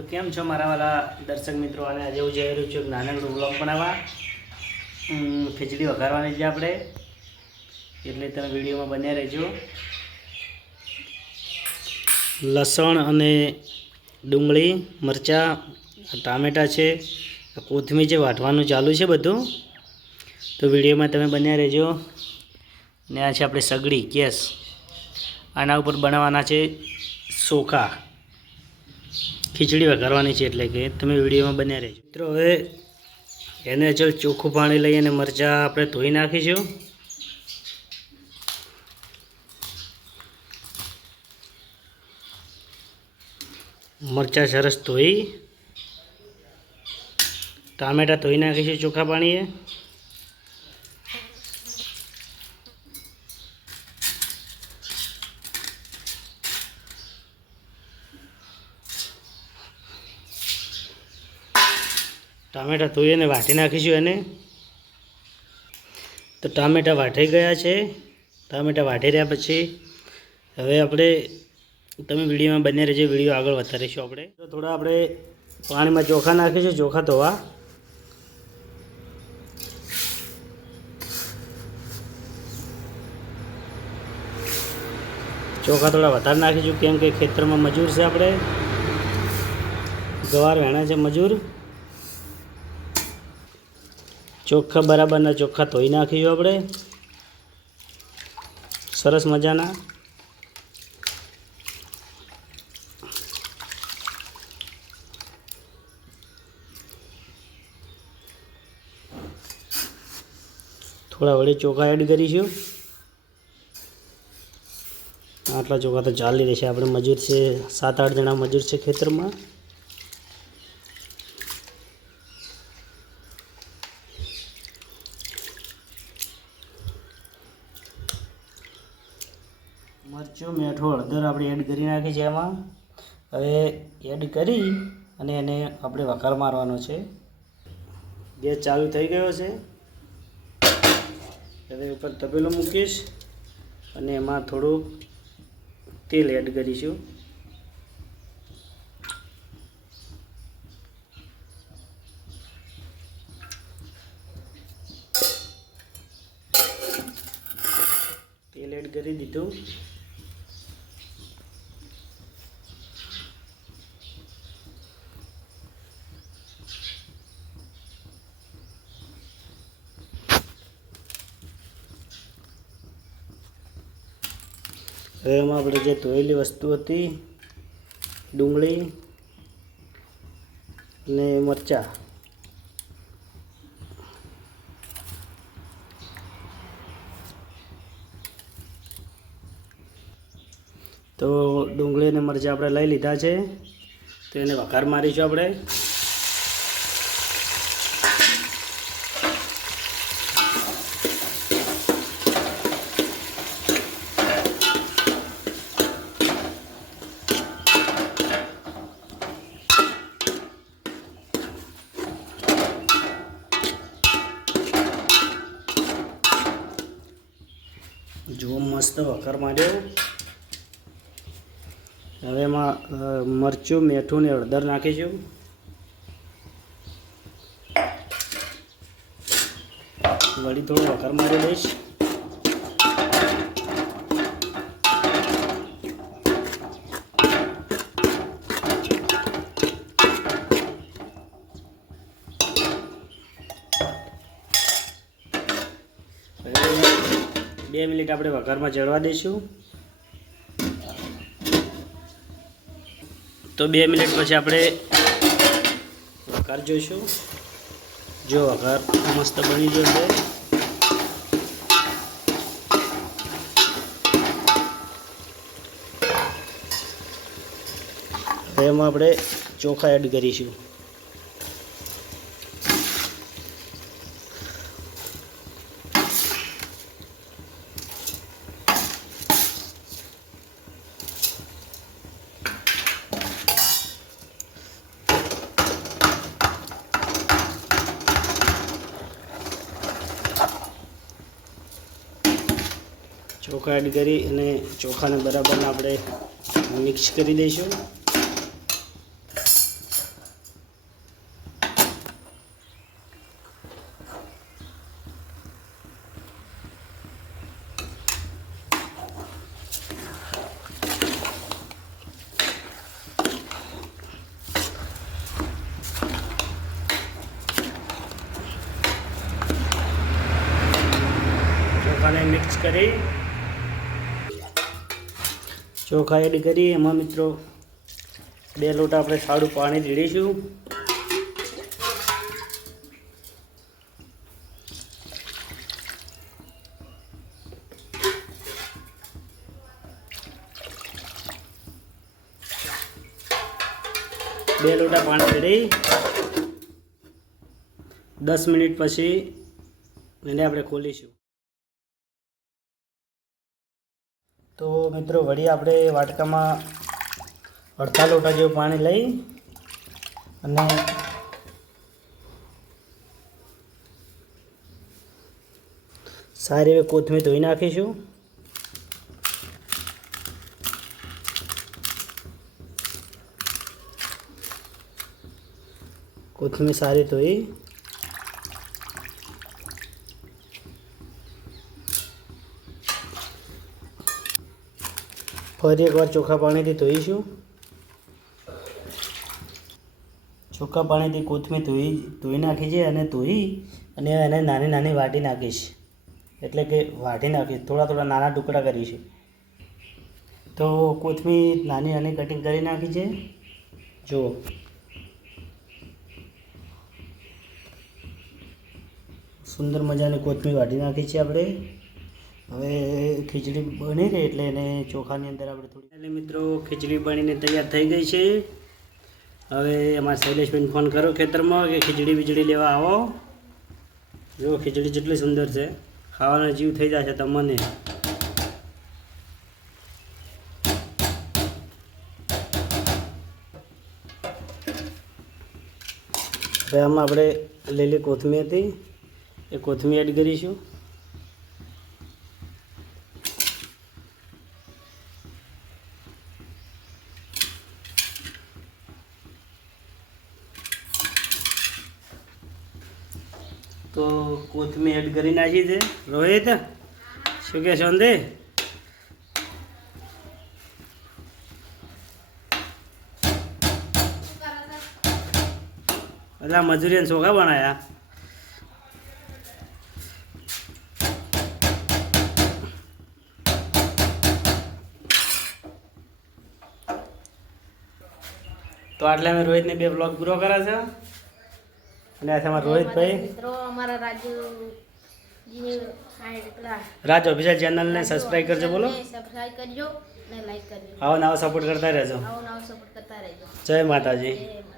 તો કેમ છો મારા વાલા દર્શક મિત્રો? અને આજે હું જઈ રહ્યો છું એક નાનકડું વ્લોગ બનાવવા. ખીચડી વઘારવાની છે આપણે, એટલે તમે વિડીયોમાં બન્યા રહેજો. લસણ અને ડુંગળી, મરચાં, ટામેટાં છે, કોથમીર છે, વાટવાનું ચાલુ છે બધું. તો વિડીયોમાં તમે બન્યા રહેજો. ને આ છે આપણે સગડી ગેસ, આના ઉપર બનાવવાના છે ચોખા. ખીચડી વઘારવાની છે, એટલે કે તમે વિડીયોમાં બન્યા રહેજો મિત્રો. હવે એને ચાલ ચોખ્ખું પાણી લઈ અને મરચાં આપણે ધોઈ નાખીશું. મરચાં સરસ ધોઈ, ટામેટાં ધોઈ નાખીશું ચોખ્ખા પાણીએ. ટામેટાં ધોઈ અને વાટી નાખીશું એને. તો ટામેટાં વાટી ગયા છે. ટામેટાં વાટી રહ્યા પછી હવે આપણે, તમે વિડીયોમાં બન્યા રહેજો, વિડીયો આગળ વધારીશું આપણે. તો થોડા આપણે પાણીમાં ચોખા નાખીશું, ચોખા ધોવા. ચોખા થોડા વધારે નાખીશું, કેમ કે ખેતરમાં મજૂર છે આપણે, ગવાર વેણા છે મજૂર. ચોખ્ખા બરાબરના ચોખ્ખા ધોઈ નાખીશું આપણે સરસ મજાના. થોડા વળી ચોખા એડ કરીશું. આટલા ચોખા તો ચાલી રહેશે, આપણે મજૂર છે 7-8 જણા મજૂર છે ખેતરમાં. મરચું, મીઠું, હળદર આપણે એડ કરી નાખી છે એમાં. હવે એડ કરી અને એને આપણે વઘાર મારવાનો છે. ગેસ ચાલુ થઈ ગયો છે. હવે ઉપર તપેલું મૂકીશ અને એમાં થોડું તેલ એડ કરીશું. તેલ એડ કરી દીધું. હવે એમાં આપણે જે ધોયેલી વસ્તુ હતી, ડુંગળી અને મરચાં, તો ડુંગળી અને મરચાં આપણે લઈ લીધા છે. તો એને વઘાર મારીશું આપણે. જો મસ્ત વઘાર માર્યો. હવે એમાં મરચું, મીઠું ને હળદર નાખીશું. વળી થોડું વઘાર મારી દઈશ. બે મિનિટ આપણે વઘારમાં ચડવા દઈશું. તો 2 મિનિટ પછી આપણે વઘાર જોઈશું. જો વઘાર મસ્ત બની ગયો છે. હવે એમાં આપણે ચોખા એડ કરીશું. ચોખા એડ કરી અને ચોખાને બરાબર આપણે મિક્સ કરી દઈશું. મિક્સ કરી ચોખા એડ કરી એમાં મિત્રો 2 લોટા આપણે સાદું પાણી રેડીશું. બે લોટા પાણી રેડી 10 મિનિટ પછી એને આપણે ખોલીશું. તો મિત્રો વળી આપણે વાટકામાં અડધા લોટા જેવું પાણી લઈ અને સારી એવી કોથમીર ધોઈ નાખીશું. કોથમીર સારી ધોઈ ફરી એકવાર ચોખ્ખા પાણીથી ધોઈશું. ચોખ્ખા પાણીથી કોથમીર ધોઈ નાખી છે અને અને એને નાની નાની વાટી નાખીશ, એટલે કે વાટી નાખીશ, થોડા નાના ટુકડા કરીશું. તો કોથમીર નાની નાની કટિંગ કરી નાખી છે. જુઓ સુંદર મજાની કોથમીર વાટી નાખી છે આપણે. હવે ખીચડી બની રહી એટલે એને ચોખાની અંદર આપણે થોડી એટલે મિત્રો ખીચડી બનીને તૈયાર થઈ ગઈ છે. હવે અમારા શૈલેષભાઈને ફોન કરો ખેતરમાં કે ખીચડી બીજડી લેવા આવો. જો ખીચડી જેટલી સુંદર છે, ખાવાનો જીવ થઈ જશે તમને. હવે આમાં આપણે લીલી કોથમીર હતી એ કોથમીર એડ કરીશું. તો કોથમીર એડ કરી નાખી છે. રોહિત શું કે સોંદે? બધા મજૂરી ચોખા બનાયા. તો આટલે અમે રોહિતને 2 બ્લોગ પૂરો કર્યા છે. અને આ તમારા રોહિતભાઈ મિત્રો અમારા રાજ ઓફિશિયલ ચેનલને સબસ્ક્રાઇબ કરજો. બોલો સબસ્ક્રાઇબ કરજો અને લાઈક કરજો. આવો નવો સપોર્ટ કરતા રહેજો. આવો નવો સપોર્ટ કરતા રહેજો. જય માતાજી. જય